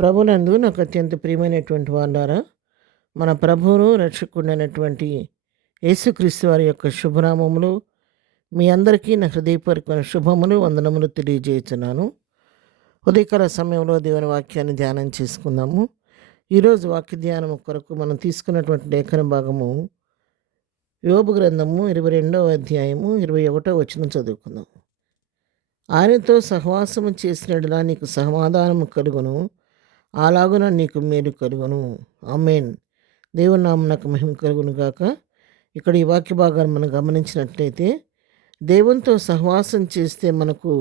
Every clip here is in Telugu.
ప్రభునందు నాకు అత్యంత ప్రియమైనటువంటి వాళ్ళారా, మన ప్రభువును రక్షకుడైనటువంటి యేసుక్రీస్తు వారి యొక్క శుభనామములు మీ అందరికీ నా హృదయపూర్వకమైన శుభములు వందనములు తెలియజేస్తున్నాను. ఉదయకాల సమయంలో దేవుని వాక్యాన్ని ధ్యానం చేసుకుందాము. ఈరోజు వాక్య ధ్యానం కొరకు మనం తీసుకున్నటువంటి లేఖన భాగము యోబు గ్రంథము 22వ అధ్యాయము 21వ వచనం చదువుకుందాం. ఆయనతో సహవాసము చేసినట్లా నీకు సమాధానము కలుగును, అలాగున నీకు మేలు కలుగును. ఆమేన్. దేవుని నామమునకు మహిమ కలుగును గాక. ఇక్కడ ఈ వాక్య భాగాన్ని మనం గమనించినట్లయితే, దేవునితో సహవాసం చేస్తే మనకు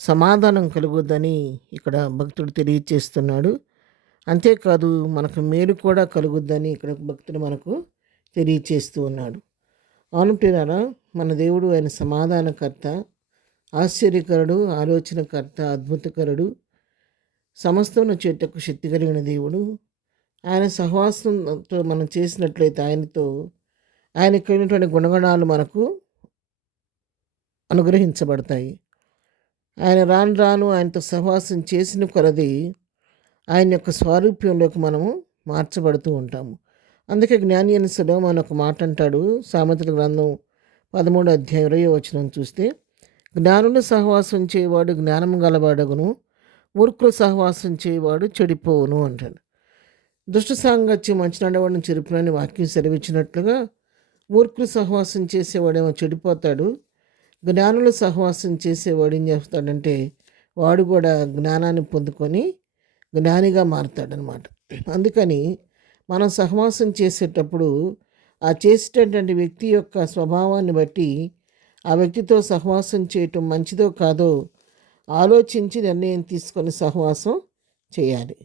సమాధానం కలుగుద్దని ఇక్కడ భక్తుడు తెలియచేస్తున్నాడు. అంతేకాదు మనకు మేలు కూడా కలుగుద్దని ఇక్కడ భక్తుడు మనకు తెలియచేస్తూ ఉన్నాడు. అవును ప్రియులారా, మన దేవుడు ఆయన సమాధానకర్త, ఆశ్చర్యకరుడు, ఆలోచనకర్త, అద్భుతకరుడు, సమస్తమును చేటకు శక్తి కలిగిన దేవుడు. ఆయన సహవాసంతో మనం చేసినట్లయితే ఆయనకు కలిగినటువంటి గుణగణాలు మనకు అనుగ్రహించబడతాయి. ఆయన రాను రాను ఆయనతో సహవాసం చేసిన కొలది ఆయన యొక్క స్వారూప్యంలోకి మనము మార్చబడుతూ ఉంటాము. అందుకే జ్ఞాని అయిన సొలొమోను ఒక మాట అంటాడు. సామెతల గ్రంథం 13వ అధ్యాయం 20వ వచనం చూస్తే, జ్ఞానుల సహవాసం చేయవాడు జ్ఞానం గలవాడగును, మూర్ఖుల సహవాసం చేయవాడు చెడిపోవును అంటాడు. దుష్ట సాంగత్యం మంచి నడవడిని చెరుపునని వాక్యం సెలవిచ్చినట్లుగా మూర్ఖులు సహవాసం చేసేవాడేమో చెడిపోతాడు, జ్ఞానుల సహవాసం చేసేవాడు ఏం చేస్తాడంటే వాడు కూడా జ్ఞానాన్ని పొందుకొని జ్ఞానిగా మారుతాడనమాట. అందుకని మనం సహవాసం చేసేటప్పుడు ఆ చేసేటటువంటి వ్యక్తి యొక్క స్వభావాన్ని బట్టి ఆ వ్యక్తితో సహవాసం చేయటం మంచిదో కాదో ఆలోచించి నిర్ణయం తీసుకొని సహవాసం చేయాలి.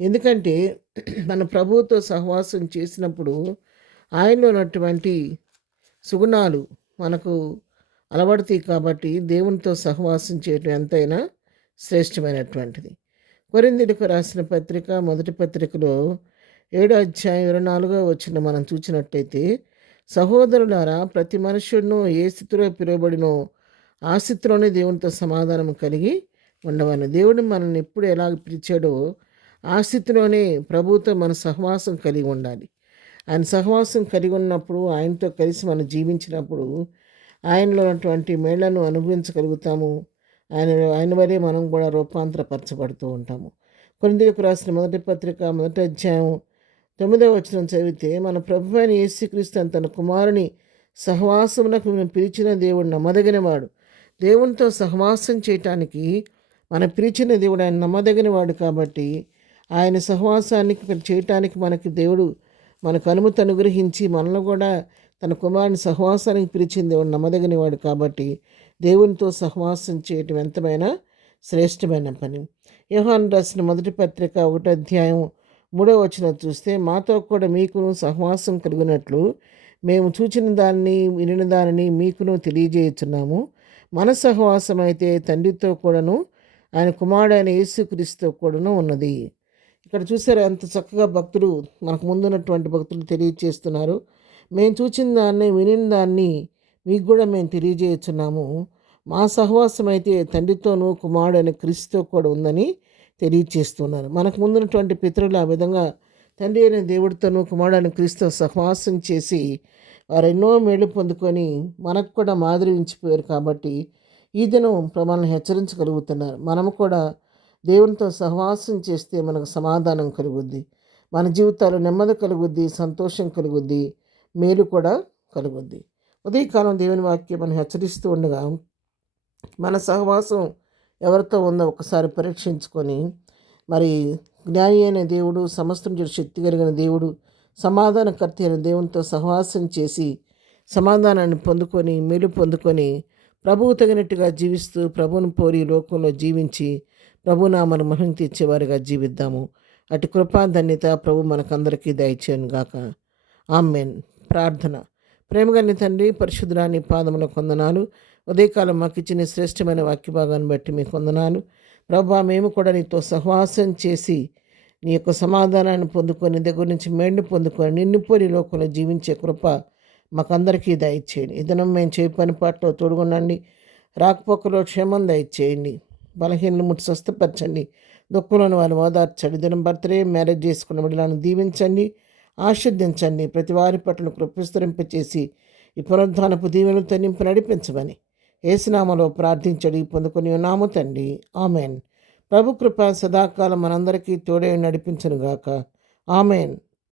ఎందుకంటే మన ప్రభువుతో సహవాసం చేసినప్పుడు ఆయనలో ఉన్నటువంటి సుగుణాలు మనకు అలవడతాయి. కాబట్టి దేవునితో సహవాసం చేయటం ఎంతైనా శ్రేష్టమైనటువంటిది. కొరింథీయులకు రాసిన పత్రిక మొదటి పత్రికలో 7వ అధ్యాయం 24వ వచనం మనం చూసినట్లయితే, సహోదరులారా, ప్రతి మనుష్యుడును ఏ స్థితిలో పిలువబడినో ఆ స్థితిలోనే దేవునితో సమాధానం కలిగి ఉండవని. దేవుడు మనల్ని ఎప్పుడు ఎలాగ పిలిచాడో ఆ స్థితిలోనే ప్రభువుతో మన సహవాసం కలిగి ఉండాలి. ఆయన సహవాసం కలిగి ఉన్నప్పుడు, ఆయనతో కలిసి మనం జీవించినప్పుడు ఆయనలో ఉన్నటువంటి మేళ్లను అనుభవించగలుగుతాము. ఆయన వరే మనం కూడా రూపాంతరపరచబడుతూ ఉంటాము. కొరింథీయులకు రాసిన మొదటి పత్రిక 1వ అధ్యాయం 9వ వచనం చదివితే, మన ప్రభు అయిన యేసుక్రీస్తు తన కుమారుని సహవాసమునకు మేము పిలిచిన దేవుడు నమ్మదగినవాడు. దేవునితో సహవాసం చేయటానికి మన పిలిచిన దేవుడు ఆయన నమ్మదగినవాడు. కాబట్టి ఆయన సహవాసానికి చేయటానికి మనకి దేవుడు మనకు అనుమతి అనుగ్రహించి మనల్ని కూడా తన కుమారుని సహవాసానికి పిలిచిన దేవుడు నమ్మదగినవాడు. కాబట్టి దేవునితో సహవాసం చేయటం ఎంతమైనా శ్రేష్టమైన పని. యోహాను రాసిన మొదటి పత్రిక 1వ అధ్యాయం 3వ వచనం చూస్తే, మాతో కూడా మీకును సహవాసం కలిగినట్లు మేము చూచిన దానిని వినిన దానిని మీకును తెలియజేయుచున్నాము. మన సహవాసం అయితే తండ్రితో కూడాను ఆయన కుమారుడైన యేసుక్రీస్తుతో కూడాను ఉన్నది. ఇక్కడ చూసారా ఎంత చక్కగా భక్తులు మనకు ముందున్నటువంటి భక్తులు తెలియజేస్తున్నారు. మేము చూచిన దాన్ని వినిన దాన్ని మీకు కూడా మేము తెలియజేయుచున్నాము. మా సహవాసం అయితే తండ్రితోనూ కుమారుడైన క్రీస్తుతో కూడా ఉందని తెలియజేస్తున్నారు. మనకు ముందున్నటువంటి పితరులు ఆ విధంగా తండ్రి అయిన దేవుడితోనూ కుమారుడైన క్రీస్తుతో సహవాసం చేసి వారు ఎన్నో మేలు పొందుకొని మనకు కూడా మాదిరి ఉంచిపోయారు. కాబట్టి ఈ దినం మనల్ని హెచ్చరించగలుగుతున్నారు. మనము కూడా దేవునితో సహవాసం చేస్తే మనకు సమాధానం కలుగుద్ది, మన జీవితాలు నెమ్మది కలుగుద్ది, సంతోషం కలుగుద్ది, మేలు కూడా కలుగుద్ది. ఉదయకాలం దేవుని వాక్యం మనం హెచ్చరిస్తూ ఉండగా మన సహవాసం ఎవరితో ఉందో ఒకసారి పరీక్షించుకొని, మరి జ్ఞాని అయిన దేవుడు, సమస్తం చూడు శక్తి కలిగిన దేవుడు, సమాధానకర్త అయిన దేవునితో సహవాసం చేసి సమాధానాన్ని పొందుకొని మేలు పొందుకొని ప్రభువు తగినట్టుగా జీవిస్తూ ప్రభువును పోరి లోకంలో జీవించి ప్రభునామను మహిమ తెచ్చేవారిగా జీవిద్దాము. అటు కృపా ధన్యత ప్రభు మనకందరికీ దయచేయను గాక. ఆమేన్. ప్రార్థన. ప్రేమగల తండ్రి, పరిశుద్ధురాని పాదములకు వందనాలు. ఉదయకాలం మాకు ఇచ్చిన శ్రేష్టమైన వాక్య భాగాన్ని బట్టి మీకు వందనాలు ప్రభువా. మేము కూడా నీతో సహవాసం చేసి నీ యొక్క సమాధానాన్ని పొందుకొని దగ్గర నుంచి మేండు పొందుకొని నిన్నుపోని లోకంలో జీవించే కృప మాకందరికీ దయచేయండి. ఈ దినం మేము చేయ పని పాటలో తోడుగుండండి. రాకపోకలో క్షేమం దయచేయండి. బలహీనలు ముట్టి స్వస్థపరచండి. దుఃఖంలోని వారిని ఓదార్చండి. దినం బర్త్డే మ్యారేజ్ చేసుకున్న బిడ్డలను దీవించండి, ఆశీర్దించండి. ప్రతి వారి పట్ల కృపస్తరింపచేసి ఈ పునరుద్ధానపు దీవెనలతో నింపి నడిపించమని యేసునామములో ప్రార్థించడి పొందుకొని ఉన్నాము తండ్రి. ఆమెన్. ప్రభు కృప సదాకాలం మనందరికీ తోడై నడిపించునుగాక. ఆమెన్.